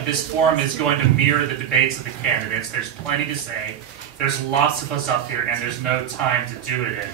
like this forum is going to mirror the debates of the candidates. There's plenty to say. There's lots of us up here, and there's no time to do it in.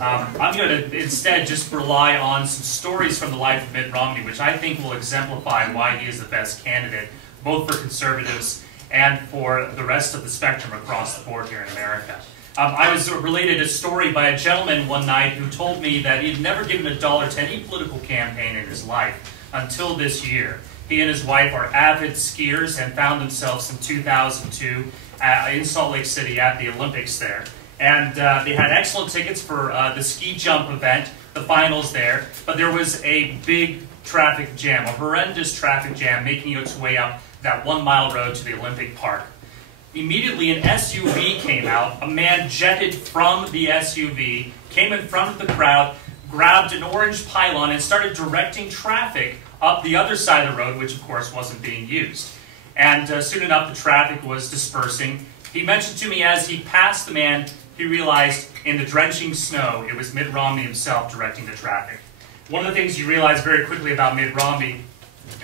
I'm going to instead just rely on some stories from the life of Mitt Romney, which I think will exemplify why he is the best candidate, both for conservatives and for the rest of the spectrum across the board here in America. I was related a story by a gentleman one night who told me that he'd never given a dollar to any political campaign in his life until this year. He and his wife are avid skiers and found themselves in 2002 in Salt Lake City at the Olympics there. And they had excellent tickets for the ski jump event, the finals there, but there was a big traffic jam, a horrendous traffic jam making its way up that 1 mile road to the Olympic Park. Immediately an SUV came out, a man jetted from the SUV, came in front of the crowd, grabbed an orange pylon and started directing traffic up the other side of the road, which of course wasn't being used. And soon enough the traffic was dispersing. He mentioned to me as he passed the man, he realized in the drenching snow it was Mitt Romney himself directing the traffic. One of the things you realize very quickly about Mitt Romney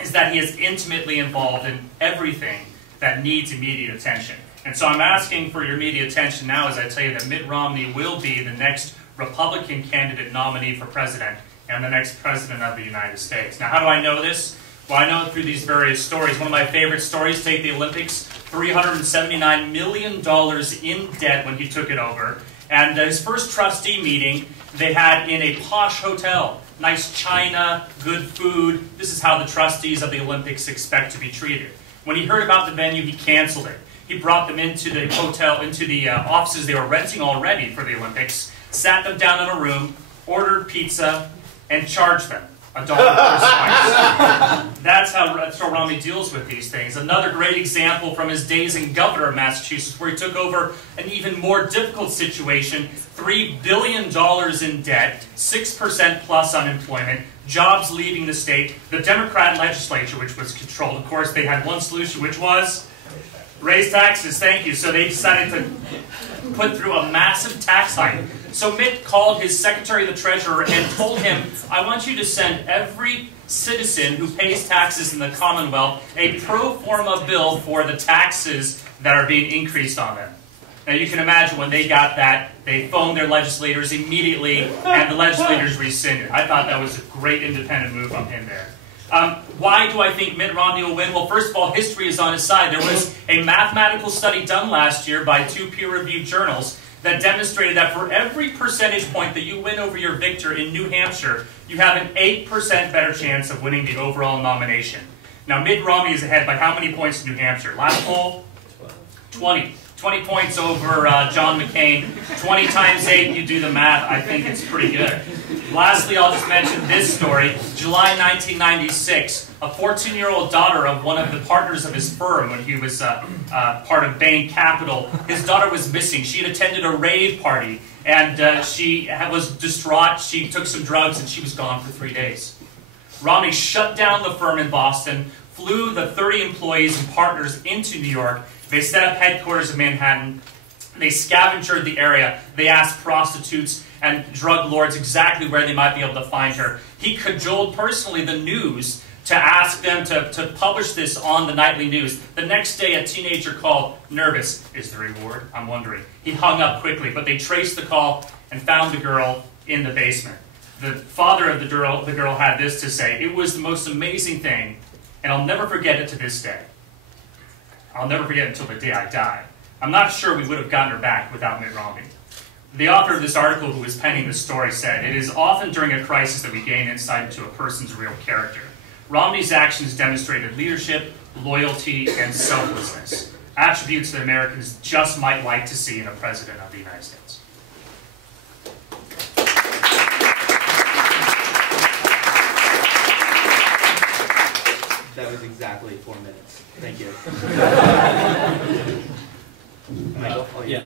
is that he is intimately involved in everything that needs immediate attention. And so I'm asking for your immediate attention now as I tell you that Mitt Romney will be the next Republican candidate nominee for president and the next president of the United States. Now, how do I know this? Well, I know it through these various stories. One of my favorite stories, take the Olympics, $379 million in debt when he took it over. And his first trustee meeting they had in a posh hotel. Nice china, good food. This is how the trustees of the Olympics expect to be treated. When he heard about the venue, he canceled it. He brought them into the hotel, into the offices they were renting already for the Olympics, sat them down in a room, ordered pizza, and charged them $1 per slice. That's how Romney deals with these things. Another great example from his days in governor of Massachusetts, where he took over an even more difficult situation, $3 billion in debt, 6% plus unemployment, jobs leaving the state, the Democrat legislature, which was controlled. Of course, they had one solution, which was raise taxes. Thank you. So they decided to put through a massive tax hike. So Mitt called his Secretary of the Treasurer and told him, I want you to send every citizen who pays taxes in the Commonwealth a pro forma bill for the taxes that are being increased on them. Now you can imagine when they got that, they phoned their legislators immediately and the legislators rescinded. I thought that was a great independent move from him there. Why do I think Mitt Romney will win? Well, first of all, history is on his side. There was a mathematical study done last year by 2 peer-reviewed journals that demonstrated that for every percentage point that you win over your victor in New Hampshire, you have an 8% better chance of winning the overall nomination. Now, Mitt Romney is ahead by how many points in New Hampshire? Last poll? 20. 20 points over John McCain. 20 times 8, you do the math, I think it's pretty good. Lastly, I'll just mention this story. July 1996, a 14-year-old daughter of one of the partners of his firm when he was part of Bain Capital, his daughter was missing. She had attended a rave party, and she was distraught. She took some drugs, and she was gone for 3 days. Romney shut down the firm in Boston, flew the 30 employees and partners into New York. They set up headquarters in Manhattan. They scavengered the area. They asked prostitutes and drug lords exactly where they might be able to find her. He cajoled personally the news to ask them to publish this on the nightly news. The next day, a teenager called, nervous. Is the reward? I'm wondering. He hung up quickly, but they traced the call and found the girl in the basement. The father of the girl had this to say, it was the most amazing thing, and I'll never forget it to this day. I'll never forget it until the day I die. I'm not sure we would have gotten her back without Mitt Romney. The author of this article who was penning the story said, it is often during a crisis that we gain insight into a person's real character. Romney's actions demonstrated leadership, loyalty, and selflessness, attributes that Americans just might like to see in a president of the United States. That was exactly 4 minutes. Thank you. Yeah.